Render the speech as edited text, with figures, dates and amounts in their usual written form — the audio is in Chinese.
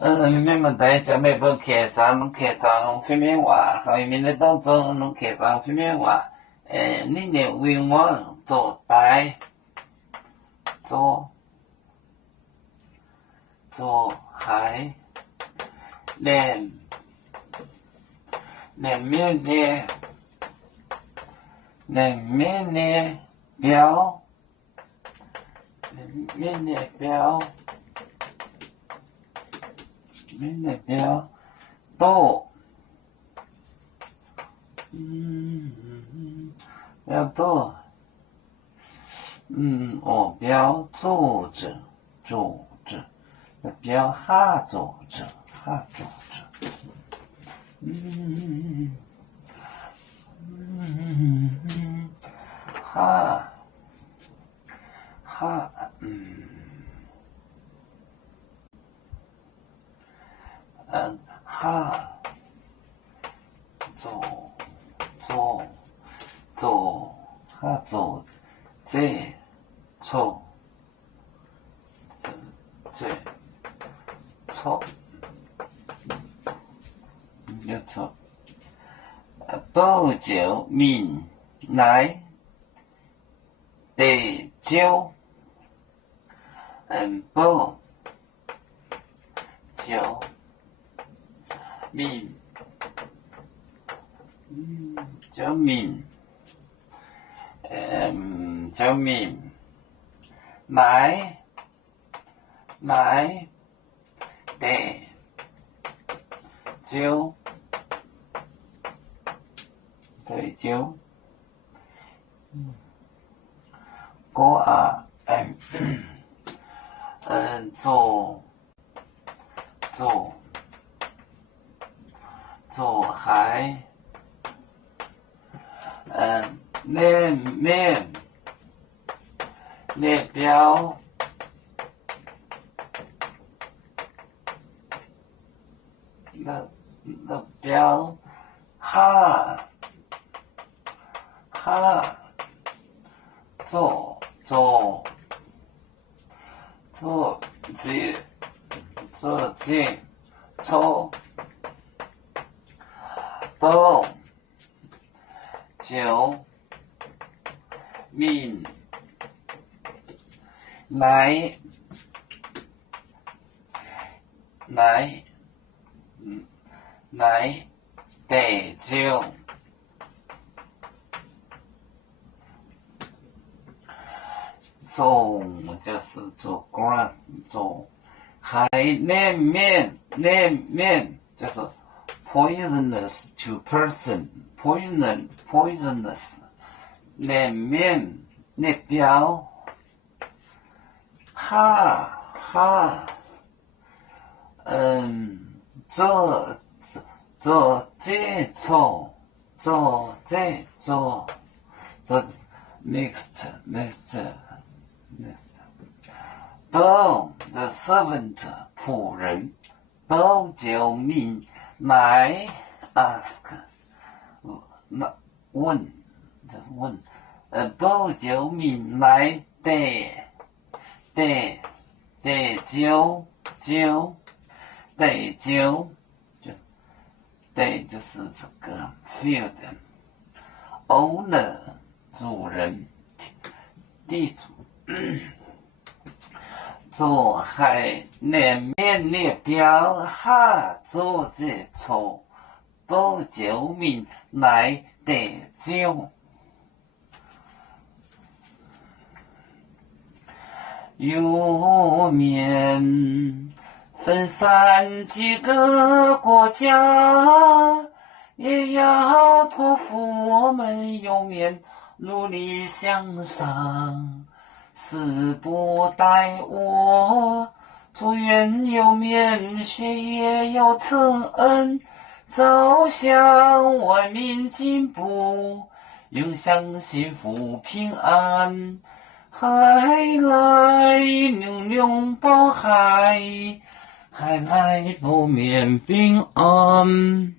免问题，就咩本客栈方面话，后面的当中，侬客栈方面话，你呢为我做大做海连面的表面的表多表多表作者表哈作者做这错没错，不久闽来地久，不久闽来地久。对酒，我做海，面表表哈做这错不久闽来地久。做就是做 grass 做，海面就是 poisonous to person poisonous 面表做这错做 mixed Bo the servant 仆人 Bo 救命来 ask 那问就是问Bo 救命来得救就是这个 field owner 主人地主做海面表哈做这错不救命来得救有面分散几个国家也要托付我们有面努力向上死不待我祝愿有面学业要承恩走向文明进步永享幸福平安海来永永保海海来不免平安